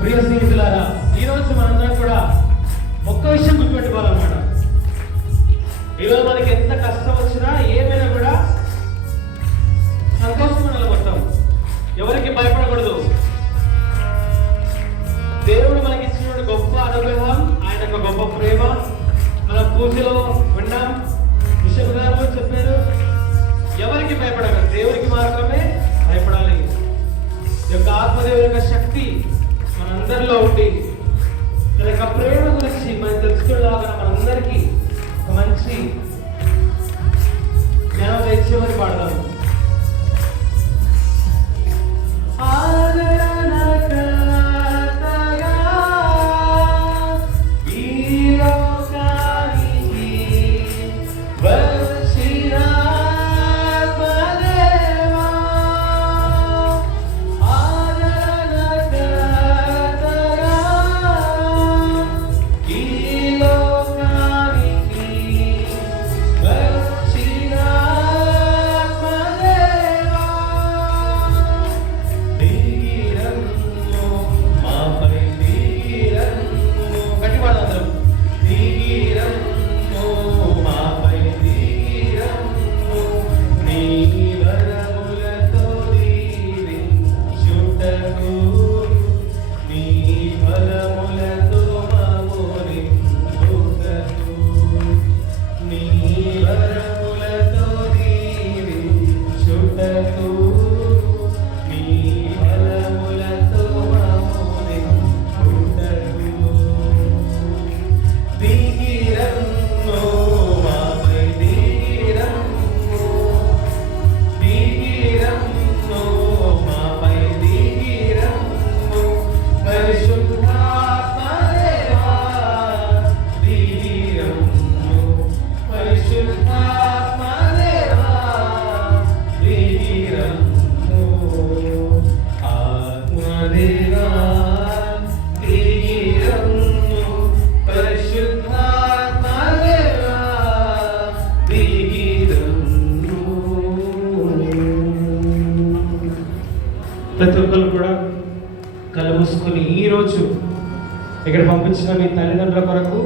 ప్రియ స్నేహితులారా, ఈరోజు మనందరం కూడా ఒక్క విషయం గుర్తుపెట్టుకోవాలన్నమాట. ఈరోజు మనకి ఎంత కష్టం వచ్చినా ఏమైనా కూడా సంతోషంగా నిలబడతాం. ఎవరికి భయపడకూడదు. దేవుడు మనకి ఇచ్చినటువంటి గొప్ప అనుగ్రహం, ఆయన యొక్క గొప్ప ప్రేమ మన పూజలో విన్నాం. విషయంలో చెప్పారు, ఎవరికి భయపడగలరు, దేవుడికి మాత్రమే భయపడాలి. ఈ యొక్క ఆత్మదేవుని యొక్క శక్తి మనందరిలో ఉండి తన యొక్క ప్రేమ గురించి మనం తెలుసుకునేలాగా మనందరికీ ఒక మంచి జ్ఞానం తెచ్చేమని పాడదాం. ప్రతి ఒక్కరు కూడా కళ్ళు మూసుకొని ఈరోజు ఇక్కడ పంపించిన మీ తల్లిదండ్రుల కొరకు,